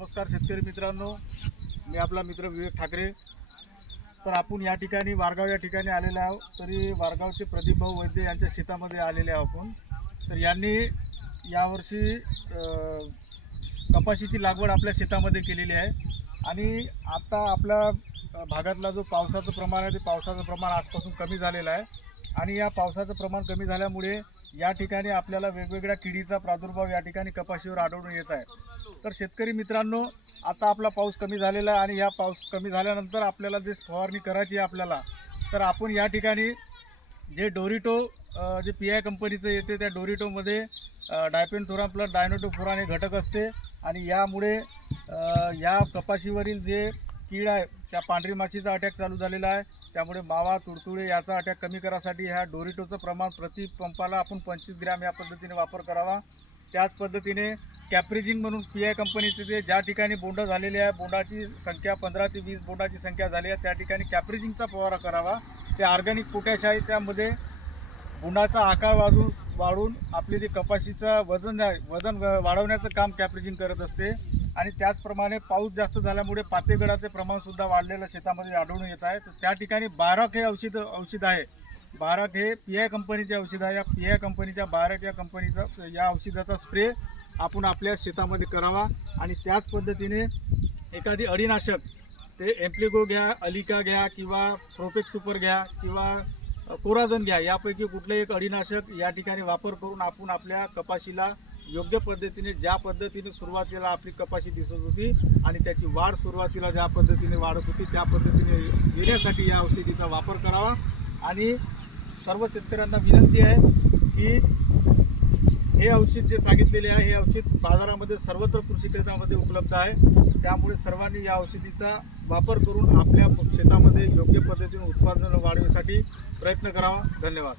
नमस्कार शेतकरी मित्रांनो, मी आपला मित्र विवेक ठाकरे। तर आपण या ठिकाणी वारगाव या ठिकाणी आलेले आहोत। तरी वारगावचे प्रदीप भाऊ वैद्य यांच्या शेतामध्ये आलेले आहोत आपण। तर यांनी यावर्षी कपाशीची लागवड आपल्या शेतामध्ये केलेली आहे आणि आता आपल्या भागातला जो पावसाचं प्रमाण आहे ते पावसाचं प्रमाण आजपासून कमी झालेलं आहे आणि या पावसाचं प्रमाण कमी झाल्यामुळे या ठिकाणी आपल्याला वेगवेगळ्या किडीचा प्रादुर्भाव या ठिकाणी कपाशीवर आढळून येत आहे। तर शेतकरी मित्रांनो, आता आपला पाऊस कमी झालेला आहे आणि या पाऊस कमी झाल्यानंतर आपल्याला जे फवारणी करायची आहे आपल्याला, तर आपण या ठिकाणी जे डोरिटो जे PI कंपनीचं येते त्या डोरिटोमध्ये डायपेनथोराम प्लस डायनोटोफोरान हे घटक असते आणि यामुळे या कपाशीवरील जे कीड आहे त्या पांढरी माशीचा अटॅक चालू झालेला आहे। त्यामुळे मावा तुडतुडे याचा अटॅक कमी करायसाठी ह्या डोरिटोचं प्रमाण प्रति पंपाला आपण 25 ग्रॅम या पद्धतीने वापर करावा। त्याच पद्धतीने कॅप्रिजिंग म्हणून PI कंपनीचे जे ज्या ठिकाणी बोंड झालेले आहे, बोंडाची संख्या 15 ते 20 बोंडाची संख्या झाली आहे त्या ठिकाणी कॅप्रिजिंगचा फवारा करावा। ते ऑर्गॅनिक पोटॅश आहे, त्यामध्ये बोंडाचा आकार वाढून आपले जे कपाशीचं वजन वाढवण्याचं काम कॅप्रिजिंग करत असते। आणि त्याचप्रमाणे पाऊस जास्त झाल्यामुळे पातेगडाचे प्रमाणसुद्धा वाढलेलं शेतामध्ये आढळून येत आहे। तर त्या ठिकाणी बाराक हे औषध आहे। बाराक हे PI कंपनीचे औषध आहे। या PI कंपनीच्या बाराक या कंपनीचा या औषधाचा स्प्रे आपण आपल्या शेतामध्ये करावा आणि त्याच पद्धतीने एखादी अळीनाशक ते एम्प्लिगो घ्या, अलिका घ्या किंवा प्रोपेक्स सुपर घ्या किंवा कोराझन घ्या, यापैकी कुठलंही एक अळीनाशक या ठिकाणी वापर करून आपण आपल्या कपाशीला योग्य पद्धतीने ज्या पद्धतीने सुरुवातीला आपली कपाशी दिसत होती आणि त्याची वाढ सुरुवातीला ज्या पद्धतीने वाढत होती त्या पद्धतीने येण्यासाठी या औषधीचा वापर करावा। आणि सर्व शेतकऱ्यांना विनंती आहे की हे औषध जे सांगितलेले आहे हे औषध बाजारामध्ये सर्वत्र कृषी क्षेत्रामध्ये उपलब्ध आहे। त्यामुळे सर्वांनी या औषधीचा वापर करून आपल्या शेतामध्ये योग्य पद्धतीने उत्पादन वाढवण्यासाठी प्रयत्न करावा। धन्यवाद।